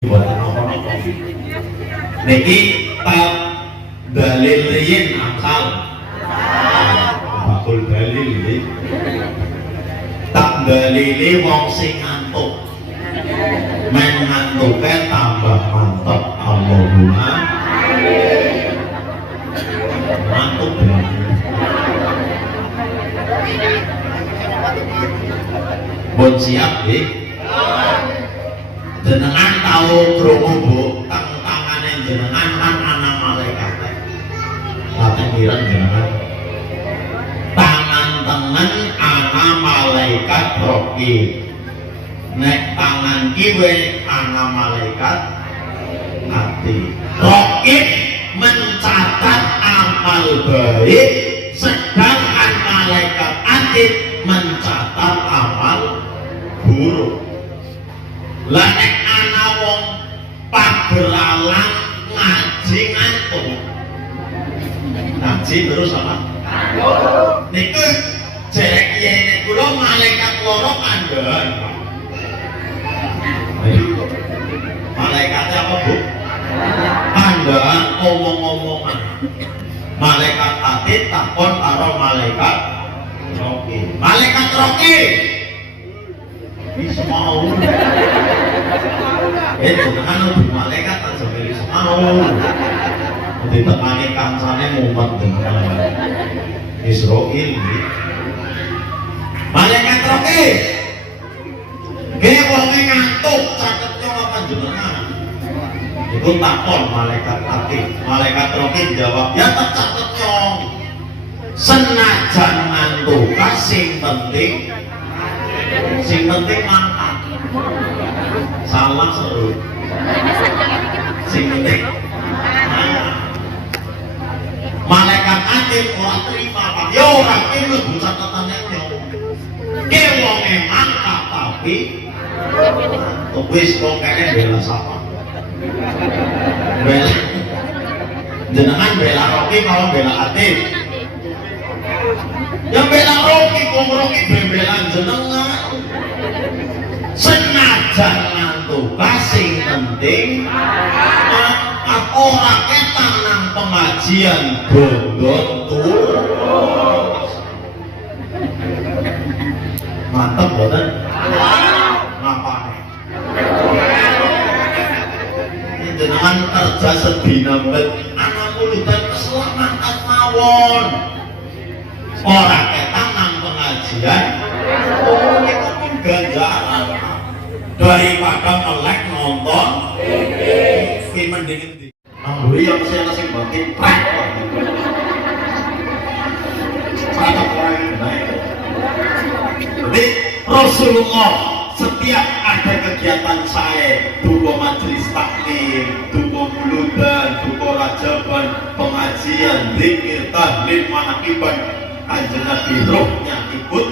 buatan apa-apa. Niki tak dalilin akal, bakul dalil ini. Tak dalili wong sing ngantuk, men ngantuke tambah mantep. Allahumma ngantuk berarti. Bon siap deh. Jenengan tahu krungu Bu, tangane jenengan kan ana malaikat. Laten pirang jenengan? Tangan tengen ana malaikat raqib. Nek tangan kiwe ana malaikat ati. Raqib mencatat amal baik, sedangkan malaikat atid mencatat amal buruk. Lah nek ana wong pagelalang ngaji ngantuk. Ngaji terus apa? Niku jerek yen kula malaikat loro kandhan. Malaikat apa, Bu? Kandhan omong-omongan. Malaikat atid takon karo malaikat raqib. Malaikat raqib mau jenengan lebih malaikat aja milih mau ditekani kancane mumet dengan Israil. Malaikat raqib nggih wonge ngantuk catet apa jenengan iku takon malaikat atid. Malaikat raqib jawab, ya tak catet nyong senajan ngantuk sing penting mangkat. Salah seru. Sing penting malaikat atid ora terima Pak. Ya ora kene mlebu catetane yo. Ki wonge mangkat tapi wis kok kene bela sapa. Bela jenengan bela raqib kalau bela atid. Yang bela raqib wong raqib bebelan jenengan. Senajan ngantuk sing penting mangkat. Ora ketan nang pengajian bondon tur. Mantep boten? Ngapane? Jenengan kerja sedina bet ana mulutan keselamatan mawon. Ora ketan nang pengajian itu pun ganjaran daripada melek nonton film mendingin di amburi yang saya nasi batin prek jadi Rasulullah setiap ada kegiatan saya duko majelis taklim, duko muludan, duko rajaban, pengajian, zikir, tahlil, manakiban, kanjeng Nabi rohnya ikut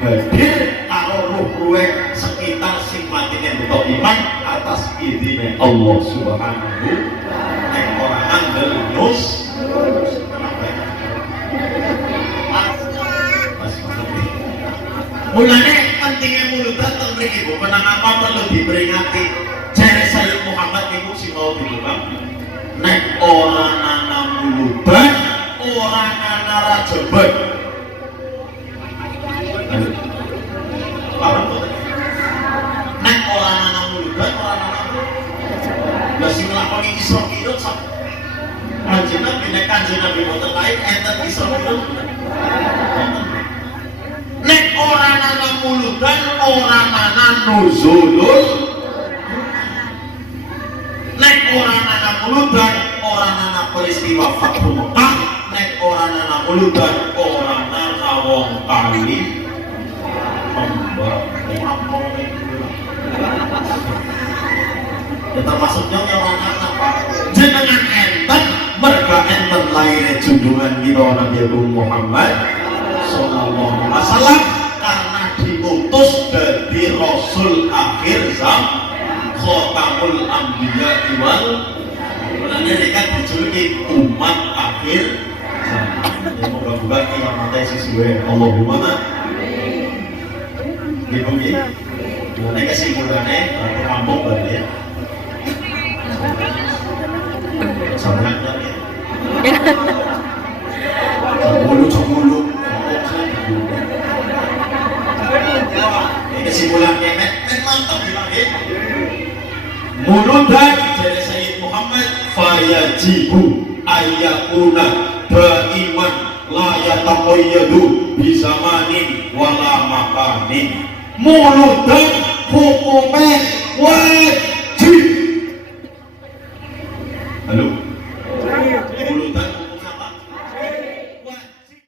hadir karo ruh-ruhe sekitar sing matine beto iman atas idine Allah Subhanahu nek ora ngandel nus mulane pentingnya mulutan teng mriki Bu, kenapa perlu diperingati. Jare Sayyid Muhammad ibu sing mau diulang nek ora ana mulutan ora ana rajaban. Nek ora ana mulutan ora ana lah sing nglakoni Isra Mi'raj sapa? Kanjeng Nabi nek kanjeng Nabi boten lain enten Isra Mi'raj. Nek ora ana mulutan ora ana nuzulul. Nek ora ana mulutan ora ana peristiwa Fathu Mekah. Nek ora ana mulutan ora ana wong kali ya termasuknya orang apa jenengan enten merga enten lainnya junjungan kita Nabi Muhammad sallallahu alaihi wasallam karena diutus dari Rasul akhir zaman Khatamul Anbiya wal mulanya mereka dijuluki umat akhir zaman. Ya moga-moga kiamatnya sesuai Allahumma gitu ya. Mulai kesimpulannya rampung balik ya. sebenarnya cembulu ini kesimpulannya mantap gimana muludan dari Sayyid Muhammad fayajibu ayakuna beriman la yataqayyadu bizamanin wala makanin muludan